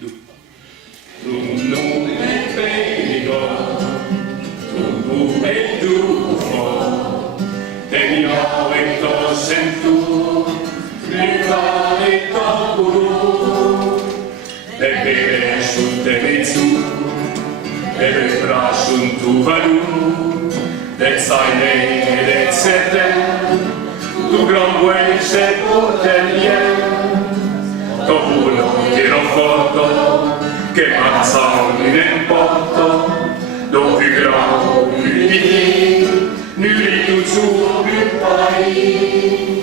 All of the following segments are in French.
Ton nom est bénigant, ton goût est doux fort, Degno e to sento, livare to guru, e bere su te mezu, e vedrà su tu valu, e sai ne certain, tu grand buen se portelien, to bulo ti racconto, che mazza ne porto, do più grand, più di nul tout sourd, plus paris.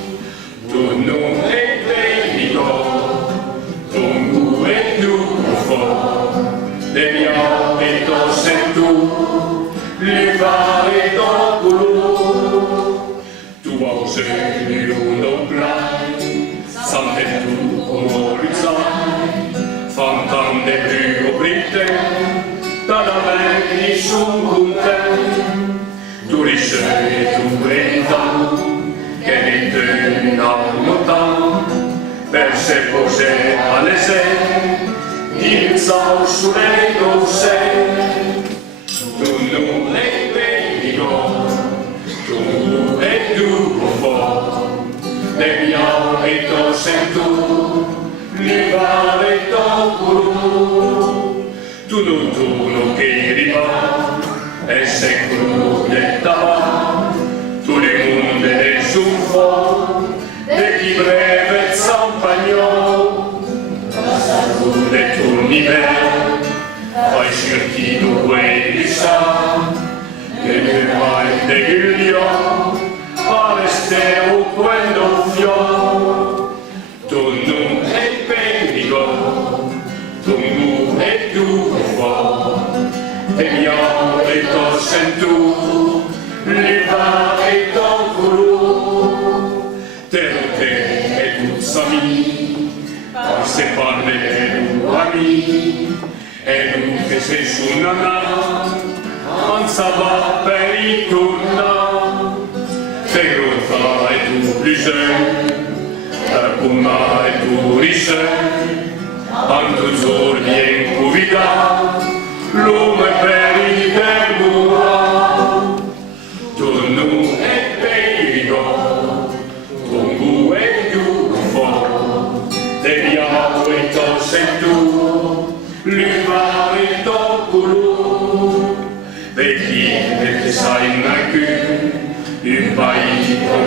Ton nom est bénigant, ton goût est doux fort, les miens et ton sento, l'hiver et ton boulot. Tu manges l'uno plai, sante tu come l'usai, fantam de plus au brite, dans la main qui sont contents. Tu ricevi tu verità che mi tengono tanto per se pose alle sei il sausureto sei tu non è venigo tu e tu fo deviamo e to sento livare to guru tu non che riva e secolo del tabac, tous les mondes des souffrants, des qui brèves sans pagnon, passez-vous de tout l'hiver, vai sur qui nous voit du sang, et le mail des guillons, à rester au coin d'un fion. Ton nom est bénigant, ton goût est doux fort, e mio e to sento, l'hiver et ton guru, te et tous amis, on s'est parlé nous amis, et nous faisons son nana, on s'en va per i tourna, te grotta et tout plus jeune, la puma et tout riche, en toujours bien couvida, l'uomo è per il tempo, tu non è perigo, tu gu è più forte, deviamo e to sento, l'ivare to culu, vedi che sai mai più, un paese con